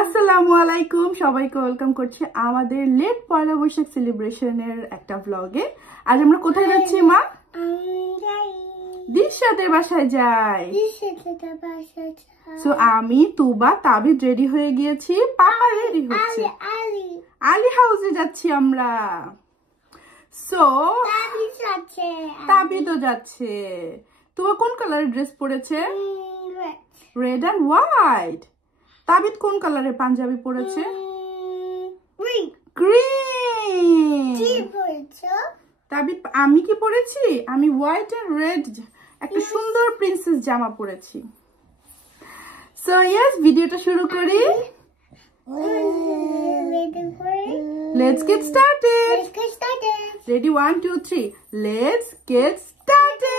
আসসালামু আলাইকুম, সবাইকে ওয়েলকাম করছি আমাদের লেট পয়লা বৈশাখ সেলিব্রেশনের একটা ব্লগে। আজ আমরা কোথায় যাচ্ছি মা? দিশাদের বাসায় যাই। সো আমি, তুবা, তাবিদ রেডি হয়ে গিয়েছি, পাপা রেডি হচ্ছে, আলী হাউসে যাচ্ছি আমরা। সো তাবিদও যাচ্ছে। তুবা কোন কালারের ড্রেস পরেছে? Red and white. তাবিদ কোন কালারের পাঞ্জাবি পরেছে? গ্রিন। তাবিদ আমি কি পরেছি? আমি হোয়াইট এন্ড রেড একটা সুন্দর প্রিন্সেস জামা পরেছি। সো ইয়েস, ভিডিওটা শুরু করি। Let's get started. Ready, 1 2 3. Let's get started.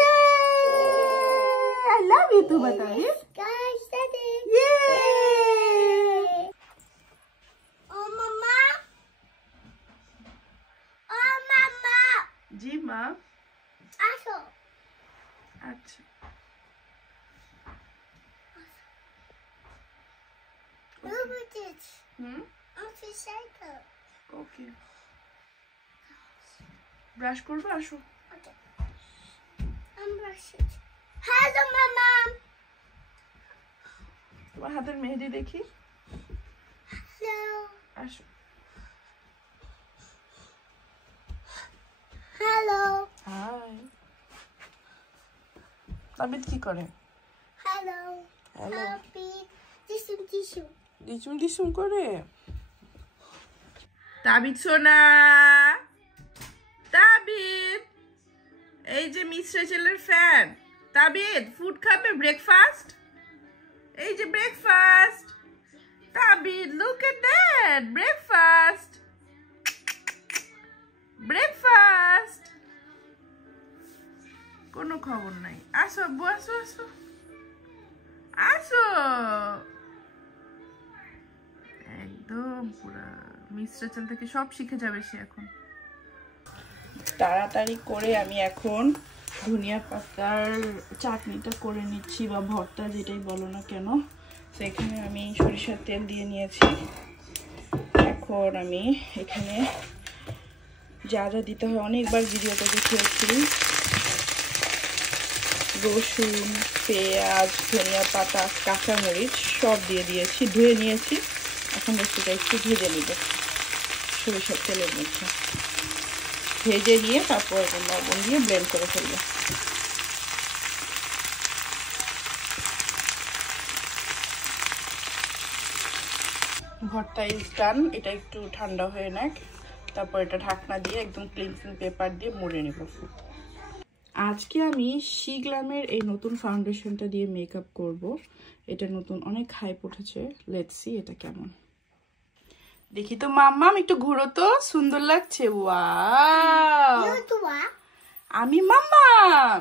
Yay! I love you too, Tabiz. Yay! Oh mama. Oh mama. जी माँ. Aso. अच्छा. Look at this. I'm cycle. Okay. Brush করবে আসো. Okay. I'm brushing. Hello mama. তোমার হাতের মেহেদি দেখি. Hello. আসো. Hello. Hi. তাবিদ কি করে? Hello. Hello. Happy. Tissue. দিচুম করে। তাবিদ সোনা, তাবিদ, এই যে মিশ্রা ছেলের ফ্যান। তাবিদ ফুড খাবে, ব্রেকফাস্ট। এই যে breakfast. তাবিদ look at that, breakfast. Breakfast. কোনো খবর নাই। আসো আব্বু, আসো আসো আসো। একদম পুরা মিশ্রা চাল থেকে সব শিখে যাবে সে এখন। তাড়াতাড়ি করে আমি এখন ধনিয়া পাতার চাটনিটা করে নিচ্ছি, বা ভর্তা যেটাই বলো না কেন। সেখানে আমি সরিষার তেল দিয়ে নিয়েছি। এখন আমি এখানে যা যা দিতে হয় অনেকবার ভিডিওতে দেখিয়েছি, রসুন, পেঁয়াজ, ধনিয়া পাতা, কাঁচামরিচ সব দিয়ে দিয়েছি, ধুয়ে নিয়েছি। এখন রেসিপিটা একটু ভেজে নিব সরিষার তেলের মধ্যে। ভেজে নিয়ে তারপর লবণ দিয়ে ব্লেন্ড করে ফেলবো। ভর্তা ইজ ডান। এটা একটু ঠান্ডা হয়ে নেক, তারপর এটা ঢাকনা দিয়ে একদম ক্লিনজিং পেপার দিয়ে মুড়ে নেব। আজকে আমি শিগ্লামের এই নতুন ফাউন্ডেশনটা দিয়ে মেকআপ করব। এটা নতুন, অনেক হাইপ উঠেছে। লেটস সি এটা কেমন। দেখি তো মাম্মাম, একটু ঘুরো তো, সুন্দর লাগছে। ওয়াও, আমি মাম্মাম,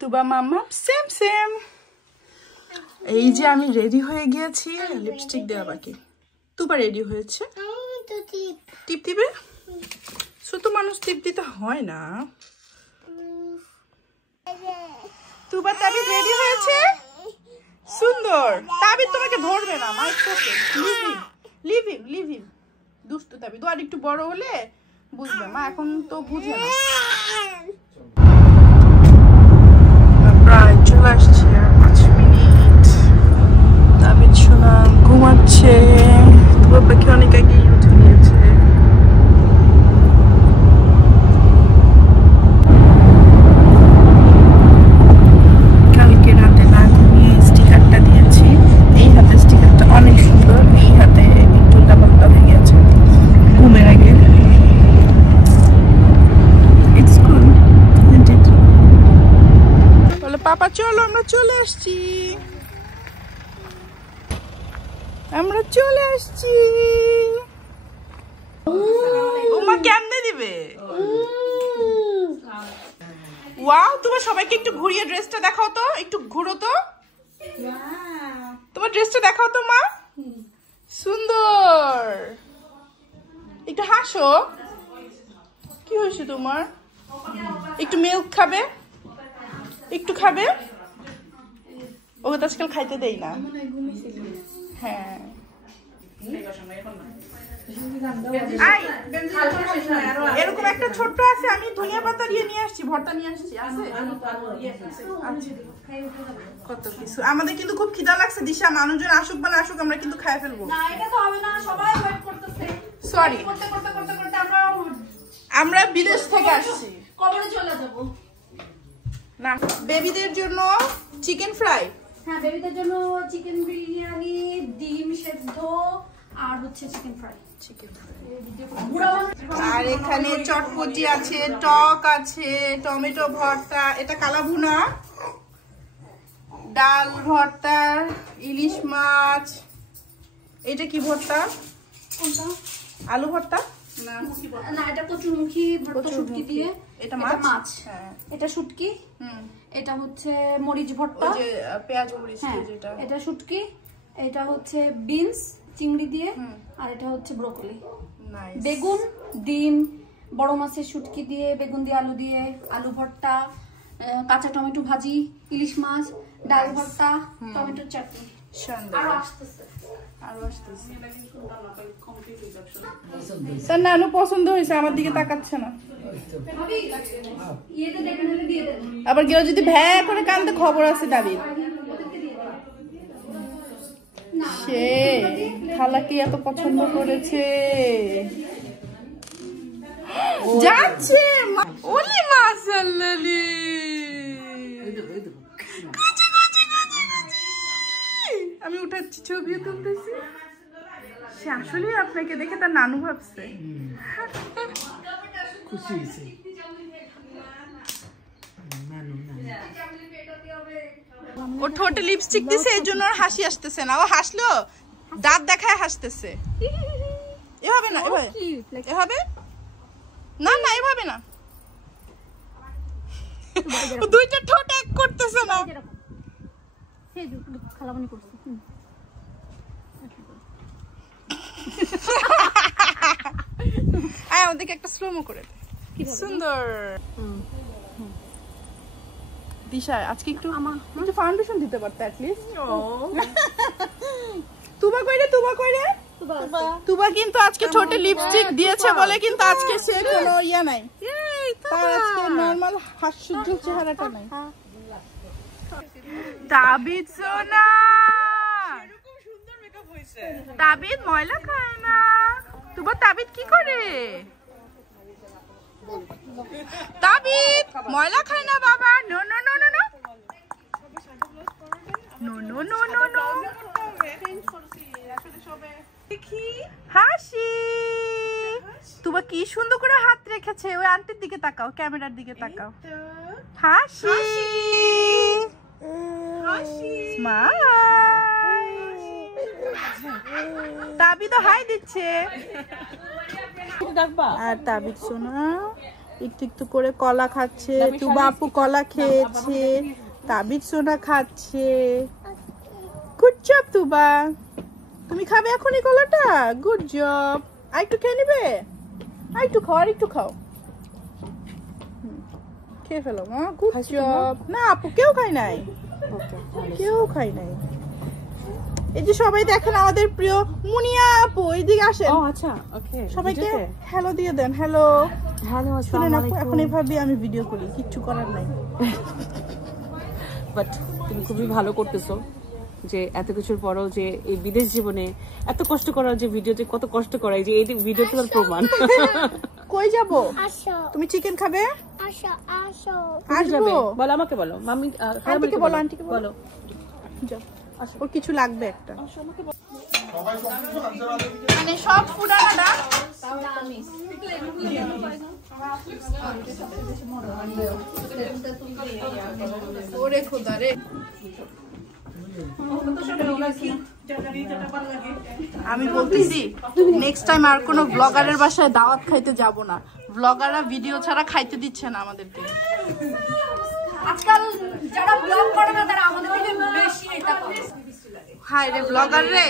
তুবা মাম্মাম সেম সেম। এই যে আমি রেডি হয়ে গিয়েছি, লিপস্টিক দেওয়া বাকি। তুবা রেডি হয়েছে, টিপ দিবে। ছোট মানুষ টিপ দিতে হয় না। তুবা তাবিদ রেডি হয়েছে, সুন্দর। তাবিদ তোমাকে ধরবে না মা, লিভ হিম। দুষ্টু তাবিদ, আর একটু বড় হলে বুঝবে মা, এখন তো বুঝে না। প্রায় চলে আসছে, 5 মিনিট। তাবিদ শোনা ঘুমাচ্ছে, তুবা পাখি অনেক আগে উঠে নিয়েছে। অনেক সুন্দর, এই হাতে একটু লাপাত্তা হয়ে গেছে ঘুমের আগে। বলে পাপা চলো, আমরা চলে আসছি, আমরা চলে আসছি। ওমা কেমনে দিবে? ওয়াও, তোমার সবাইকে একটু ঘুরিয়ে ড্রেসটা দেখাও তো, একটু ঘুরো তো, তোমার ড্রেসটা দেখাও তো মা, সুন্দর। একটু হাসো, কি হয়েছে তোমার? একটু মিল্ক খাবে, একটু খাবে। ওকে তো আজকাল খাইতে দেই না। হ্যাঁ এরকম একটা ছোট্ট আছে, আমি ধনিয়া পাতা দিয়ে নিয়ে আসছি, ভর্তা নিয়ে আসছি। কত কিছু আমাদের কিন্তু খুব খিদা লাগছে। দিশা মানুষজন আসুক বা না আসুক আমরা কিন্তু খাই ফেলবো। সরি আমরা বিদেশ থেকে আসছি, কবরে চলে যাব না। বেবিদের জন্য চিকেন ফ্রাই, হ্যাঁ বেবিদের জন্য চিকেন বিরিয়ানি, ডিম সেদ্ধ আর হচ্ছে চিকেন ফ্রাই। আর এখানে চটপটি আছে, টক আছে, টমেটো ভর্তা, এটা কালা ভুনা, ডাল ভর্তা, ইলিশ মাছ। এটা কি ভর্তা? কোনটা? আলু ভর্তা না এটা কচুরমুখী ভর্তা শুটকি দিয়ে। এটা মাছ। হ্যাঁ এটা শুটকি। এটা হচ্ছে মরিচ ভর্তা, ওই যে পেঁয়াজ মরিচ যেটা। এটা শুটকি, এটা হচ্ছে বিনস চিংড়ি দিয়ে, আর এটা হচ্ছে ব্রোকলি। বেগুন, ডিম, বড় মাছের শুটকি দিয়ে, বেগুন দিয়ে, আলু ভর্তা, কাঁচা টমেটো ভাজি, ইলিশ মাছ, ডাল ভর্তা, টমেটোর চাটনি। আরো আসতেছে। তার নানু পছন্দ হয়েছে, আমার দিকে তাকাচ্ছে না। আবার কেউ যদি ভ্যা করে কান্দে খবর আছে দাদির। সে খালাকে এত পছন্দ করেছে, যাচ্ছে ওলি মাশাআল্লাহ। আমি উঠাচ্ছি, ছবিও তুলতেছি। সে আসলে আপনাকে দেখে তার নানু ভাবছে, খুশি হয়েছে। ও ঠোঁটে লিপস্টিক দিছে, এই জন্য ওর হাসি আসতেছে না। ও হাসলো দাঁত দেখায় হাসতেছে। এভাবে না, এভাবে না, না এভাবে না, দুইটা ঠোঁট এক করতেছে না। আমাদেরকে একটা স্লোমো করে দে, কি সুন্দর। দিশা আজকে একটু ফাউন্ডেশন দিতে পারতে অ্যাটলিস্ট। তুবা কইরে তুবা কিন্তু আজকে ঠোঁটে লিপস্টিক দিয়েছে বলে কিন্তু আজকে সে কোনো ইয়া নাই, তার আজকে নরমাল হাস্যোজ্জ্বল চেহারাটা নাই। তাবিদ সোনা, তাবিদ ময়লা খায় না। তুবা তাবিদ কি করে? তাবিদ ময়লা খায় না বাবা। No no no no no no no no no no. হাসি, তুবা কি সুন্দর করে হাত রেখেছে। ওই আন্টির দিকে তাকাও, ক্যামেরার দিকে তাকাও। হাসি, তাবিদ হাই দিচ্ছে। আর তাবিদ সোনা একটু একটু করে কলা খাচ্ছে। তুবা আপু কলা খেয়েছে, তাবিদ সোনা খাচ্ছে। গুড জব তুবা, তুমি খাবে এখনই কলাটা? Good job. আর একটু খেয়ে নিবে? আর একটু খাও, আর একটু খাও, খেয়ে ফেলো মা। Good job. না আপু কেউ খায় নাই, কেউ খায় নাই। এই যে সবাই দেখেন আমাদের প্রিয় মুনিয়া আপু, এইদিকে আসেন। ও আচ্ছা, ওকে। সবাইকে হ্যালো দিয়ে দেন। হ্যালো হ্যালো, শুনেন আপু, এখন এভাবে আমি ভিডিও করি, কিচ্ছু করার নাই। বাট তুমি খুবই ভালো করতেছো যে এত কিছুর পরও যে এই বিদেশ জীবনে এত কষ্ট করার, যে ভিডিওতে কত কষ্ট করাই, যে এই ভিডিও তোমার প্রমাণ। কই যাবো? আসো তুমি চিকেন খাবে? আসো আসো আসবো। বলো, আমাকে বলো, মামি আন্টিকে বলো, আন্টিকে বলো। যাও, ওর কিছু লাগবে একটা। মানে সব পুরানা ওরে খোদা রে। আমি বলতেছি নেক্সট টাইম আর কোনো ব্লগারের বাসায় দাওয়াত খাইতে যাব না। ব্লগাররা ভিডিও ছাড়া খাইতে দিচ্ছে না আমাদেরকে। আজকাল যারা ব্লগ করে না তারা আমাদের থেকে বেশি এটা করে। হাই রে ব্লগার রে,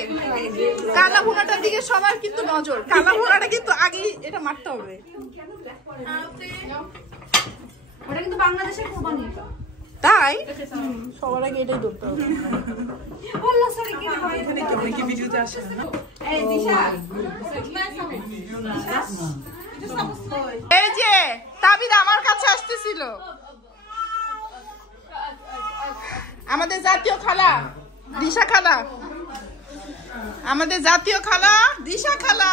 কালা ভুনাটার দিকে সবার কিন্তু নজর। কালা ভুনাটা কিন্তু আগেই এটা মারতে হবে। ওটা কিন্তু বাংলাদেশের কোরবানি। তাই সবার আগে এটাই ধরতে হবে। এই যে তাবিদ আমার কাছে আসতেছিল, আমাদের জাতীয় খালা দিশা খালা, আমাদের জাতীয় খালা দিশা খালা।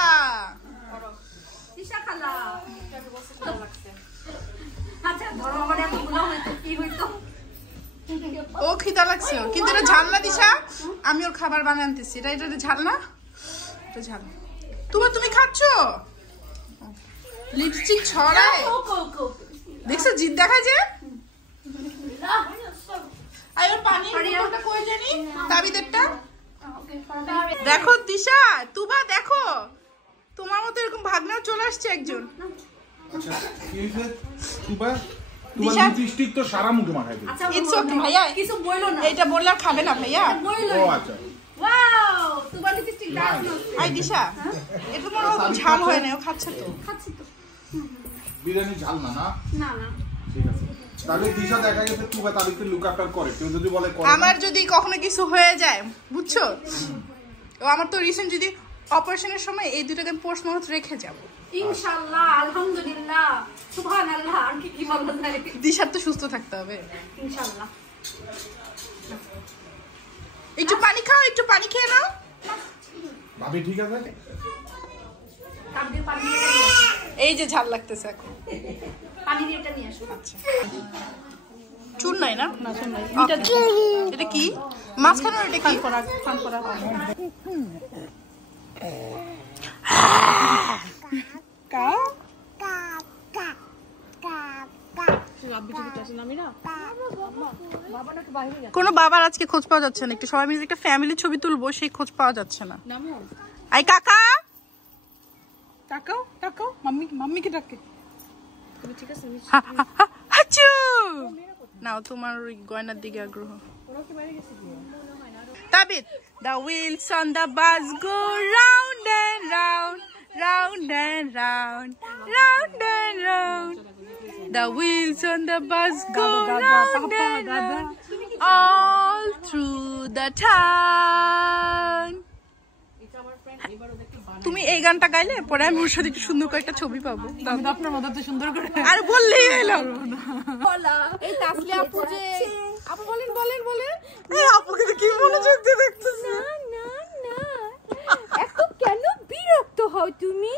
ও খিদা লাগছে কিন্তু এটা ঝাল না দিশা, আমি ওর খাবার বানিয়ে আনতেছি। এটা এটা ঝাল না, এটা ঝাল। তুমি খাচ্ছ লিপস্টিক ছড়ায়, দেখছো জিদ দেখা যে। দেখো দিশা তুবা, দেখো তোমার মতো এরকম ভাগনা চলে আসছে একজন। এটা বললে আর খাবে না ভাইয়া। দিশা এটা তোমার ঝাল হয় না, ও খাচ্ছে তো। বিরিয়ানি ঝাল না না ঠিক আছে। তাহলে দিশা দেখা গেছে তুবা তাদেরকে লুক আফটার করে, কেউ যদি বলে আমার যদি কখনো কিছু হয়ে যায় বুঝছো, ও আমার তো রিসেন্ট যদি অপারেশনের সময় এই দুটোকে আমি পোস্ট মত রেখে যাব ইনশাআল্লাহ। আলহামদুলিল্লাহ, সুবহানাল্লাহ। আর কি বলবো, দিশার তো সুস্থ থাকতে হবে ইনশাআল্লাহ। একটু পানি খাও, একটু পানি খেয়ে নাও ভাবি। ঠিক আছে, এই যে ঝাল লাগতেছে এখন, পানি দিয়ে এটা নিয়ে আসো। আচ্ছা চুন নাই না? না চুন নাই। এটা কি মাছখানে? এটা কি করা ফান করা? কা কোন বাবার আজকে খোঁজ পাওয়া যাচ্ছে না। একটু সবাই মিলে একটা ফ্যামিলি ছবি তুলবো, সেই খোঁজ পাওয়া যাচ্ছে না। আই কাকা তাকাও তাকাও, মাম্মিকে ডাকে। ঠিক আছে নাও, তোমার ওই গয়নার দিকে আগ্রহ। তাবিদ, the wheels on the bus go round and round, round and round, round and round. The wheels on the bus go round and round, all through the town. তুমি এই গানটা গাইলে পরে আমি ওর সাথে একটু সুন্দর করে একটা ছবি পাবো। আপনার মতো তো সুন্দর করে আর বললেই এলাম। এই তাসলি আপু যে আপু বলেন বলেন বলেন, এই আপুকে তো কি মনোযোগ দিয়ে দেখতেছ। না না এত কেন বিরক্ত হও তুমি?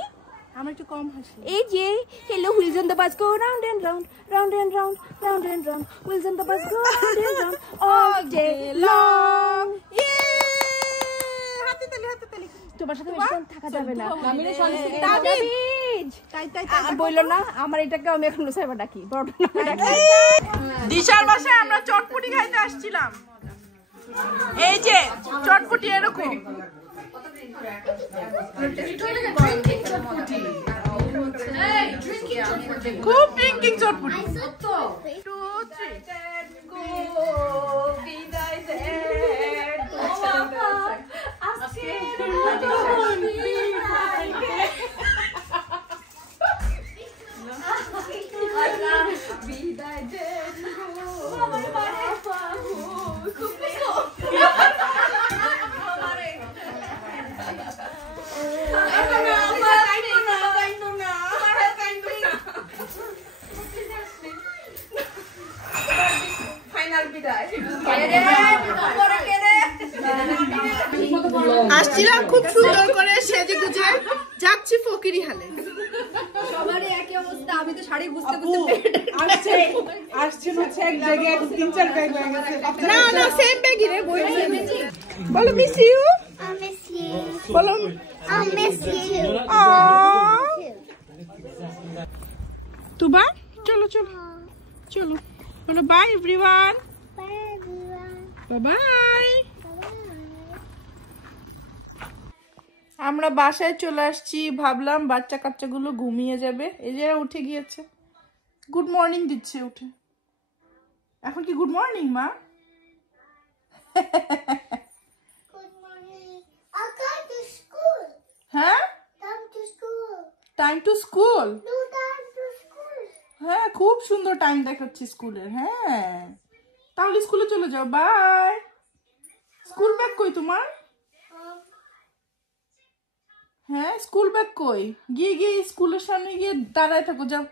আমার একটু কম হাসি। এই যে hello wheels on the bus go round and round, round and round, round and round, wheels on the bus go round and round all day long. হাতে তালি হাতে তালি। তোমার সাথে বেশি থাকা যাবে না। বললো না আমার এটাকে আমি এখন লুসাইবা ডাকি, বড় দিশার বাসায় আমরা চটপটি খাইতে আসছিলাম। এই যে চটপটি এরকম খুব ড্রিঙ্কিং চটপটি। 2 আসছিলাম খুব সুন্দর করে সেজে গুজে, যাচ্ছি ফকিরি হালে। সবারই একই অবস্থা, আমি তো শাড়ি বুঝতে বুঝতে আসছে হচ্ছে এক জায়গায় 3-4 ব্যাগ হয়ে গেছে। না না সেম ব্যাগই রে, বই বলো miss you. I miss you. বলো I miss you. তুবা চলো চলো চলো, বলো bye everyone. Bye everyone. Bye. আমরা বাসায় চলে আসছি, ভাবলাম বাচ্চা কাচ্চাগুলো ঘুমিয়ে যাবে, এই যে উঠে গিয়েছে। গুড মর্নিং দিচ্ছে উঠে। এখন কি গুড মর্নিং মা? Good morning. I got to school. হ্যাঁ Time to school. Time to school. No time to school. হ্যাঁ খুব সুন্দর টাইম দেখাচ্ছি স্কুলের। হ্যাঁ তাহলে স্কুলে চলে যাও, বাই। স্কুল ব্যাগ কই তোমার? হ্যাঁ, স্কুল ব্যাগ কই? গিয়ে গিয়ে স্কুলের সামনে গিয়ে দাঁড়ায় থাকো, যাও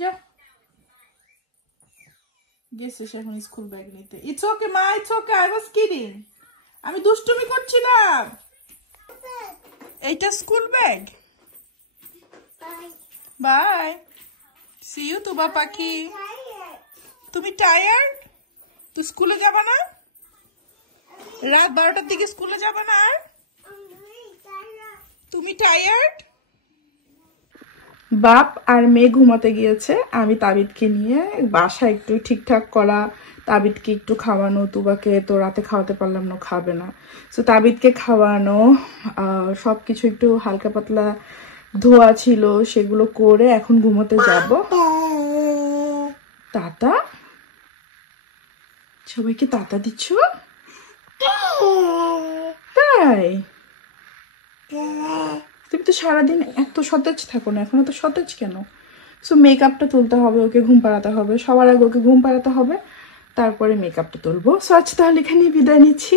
যাও। গেছে সে এখন স্কুল ব্যাগ নিতে। ইটস ওকে মা, it's okay, I was kidding. আমি দুষ্টুমি করছিলাম। এইটা school bag. Bye, see you Tuba পাখি। তুমি টায়ার্ড? তো স্কুলে যাবা না? রাত 12টার দিকে স্কুলে যাবা না? আর তুমি টায়ার্ড? বাপ আর মেয়ে ঘুমাতে গিয়েছে। আমি তাবিদকে নিয়ে বাসা একটু ঠিকঠাক করা, তাবিদকে একটু খাওয়ানো, তুবাকে তো রাতে খাওয়াতে পারলাম না, খাবে না। সো তাবিদকে খাওয়ানো, সবকিছু একটু হালকা পাতলা ধোয়া ছিল, সেগুলো করে এখন ঘুমোতে যাব। তাতা, সবাইকে তাতা দিচ্ছ? তাই? তুমি তো সারাদিন এত সতেজ থাকো না, এখন এত সতেজ কেন? সো মেকআপটা তুলতে হবে, ওকে ঘুম পাড়াতে হবে, সবার আগে ওকে ঘুম পাড়াতে হবে, তারপরে মেকআপটা তুলবো। সো আজ তাহলে এখানেই বিদায় নিচ্ছি।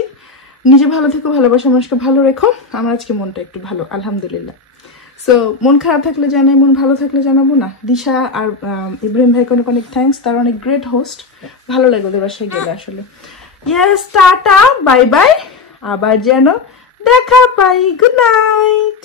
নিজে ভালো থেকো, ভালোবাসা মানুষকে ভালো রেখো। আমার আজকে মনটা একটু ভালো, আলহামদুলিল্লাহ। সো মন খারাপ থাকলে জানাই, মন ভালো থাকলে জানাবো না। দিশা আর ইব্রাহিম ভাইকে অনেক অনেক থ্যাঙ্কস, তারা অনেক গ্রেট হোস্ট। ভালো লাগে ওদের বাসায় গেলে আসলে। ইয়েস, টাটা, বাই বাই, আবার যেন দেখা পাই। Good night.